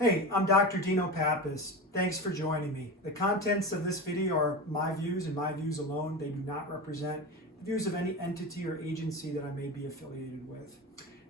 Hey, I'm Dr. Dino Pappas. Thanks for joining me. The contents of this video are my views and my views alone. They do not represent the views of any entity or agency that I may be affiliated with.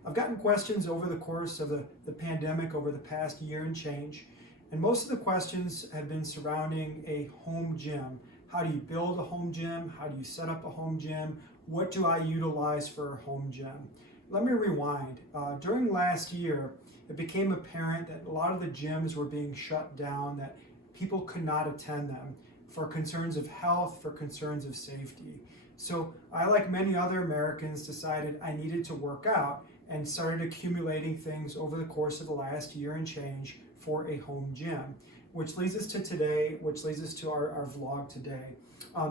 I've gotten questions over the course of the pandemic over the past year and change, and most of the questions have been surrounding a home gym. How do you build a home gym? How do you set up a home gym? What do I utilize for a home gym? Let me rewind. During last year, it became apparent that a lot of the gyms were being shut down, that people could not attend them for concerns of health, for concerns of safety. So I, like many other Americans, decided I needed to work out and started accumulating things over the course of the last year and change for a home gym, which leads us to today, which leads us to our vlog today.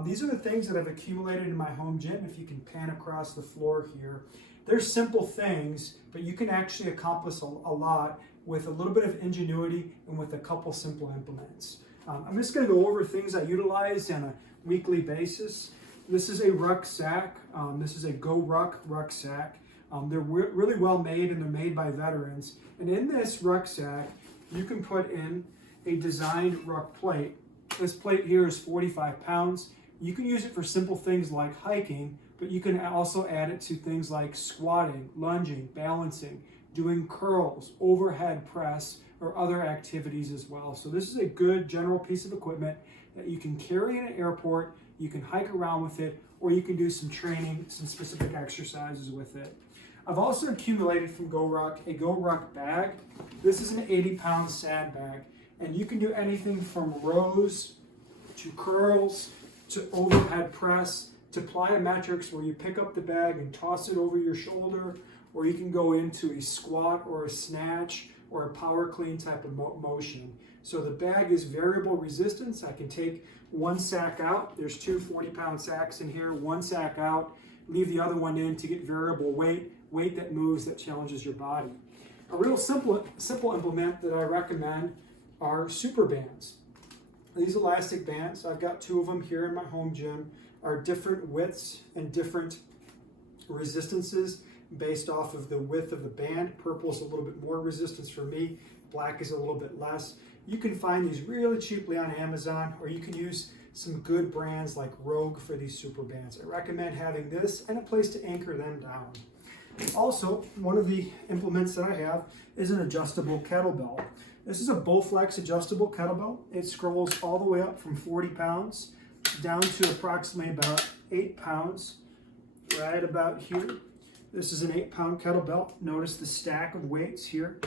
These are the things that I've accumulated in my home gym. If you can pan across the floor here, they're simple things, but you can actually accomplish a lot with a little bit of ingenuity and with a couple simple implements. I'm just going to go over things I utilize on a weekly basis. This is a rucksack. This is a Go Ruck rucksack. They're really well made, and they're made by veterans. And in this rucksack, you can put in a designed ruck plate. This plate here is 45 pounds. You can use it for simple things like hiking, but you can also add it to things like squatting, lunging, balancing, doing curls, overhead press, or other activities as well. So this is a good general piece of equipment that you can carry in an airport, you can hike around with it, or you can do some training, some specific exercises with it. I've also accumulated from Go Ruck a Go Ruck bag. This is an 80-pound sandbag, and you can do anything from rows to curls to overhead press to plyometrics, where you pick up the bag and toss it over your shoulder, or you can go into a squat or a snatch or a power clean type of motion. So the bag is variable resistance. I can take one sack out. There's two 40-pound sacks in here, one sack out, leave the other one in to get variable weight that moves, that challenges your body. A real simple implement that I recommend are Superbands. These elastic bands, I've got two of them here in my home gym, are different widths and different resistances based off of the width of the band. Purple is a little bit more resistance for me, black is a little bit less. You can find these really cheaply on Amazon, or you can use some good brands like Rogue for these Superbands. I recommend having this and a place to anchor them down. Also, one of the implements that I have is an adjustable kettlebell. This is a Bowflex adjustable kettlebell. It scrolls all the way up from 40 pounds down to approximately about 8 pounds, right about here. This is an 8-pound kettlebell. Notice the stack of weights here.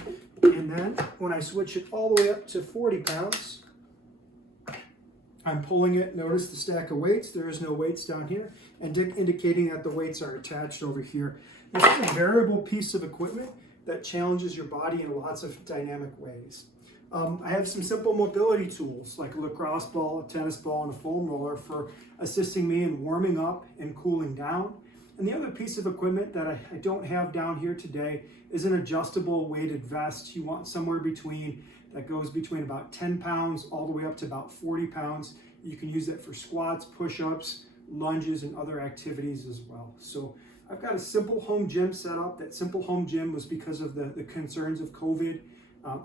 And then when I switch it all the way up to 40 pounds, I'm pulling it. Notice the stack of weights. There is no weights down here, and indicating that the weights are attached over here. This is a variable piece of equipment that challenges your body in lots of dynamic ways. I have some simple mobility tools like a lacrosse ball, a tennis ball, and a foam roller for assisting me in warming up and cooling down. And the other piece of equipment that I don't have down here today is an adjustable weighted vest. You want somewhere between, that goes between about 10 pounds all the way up to about 40 pounds. You can use it for squats, push-ups, lunges, and other activities as well. So I've got a simple home gym set up. That simple home gym was because of the concerns of COVID.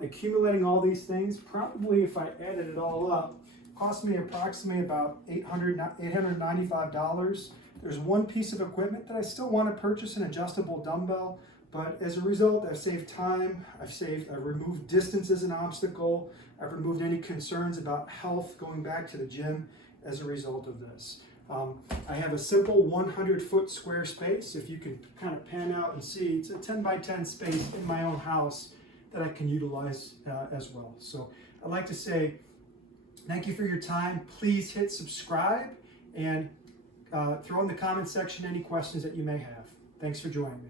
Accumulating all these things, probably if I added it all up, cost me approximately about $895. There's one piece of equipment that I still want to purchase, an adjustable dumbbell, but as a result, I've saved time, I've removed distance as an obstacle, I've removed any concerns about health going back to the gym as a result of this. I have a simple 100-foot square space. If you can kind of pan out and see, it's a 10 by 10 space in my own house that I can utilize as well. So I'd like to say thank you for your time. Please hit subscribe and throw in the comment section any questions that you may have. Thanks for joining me.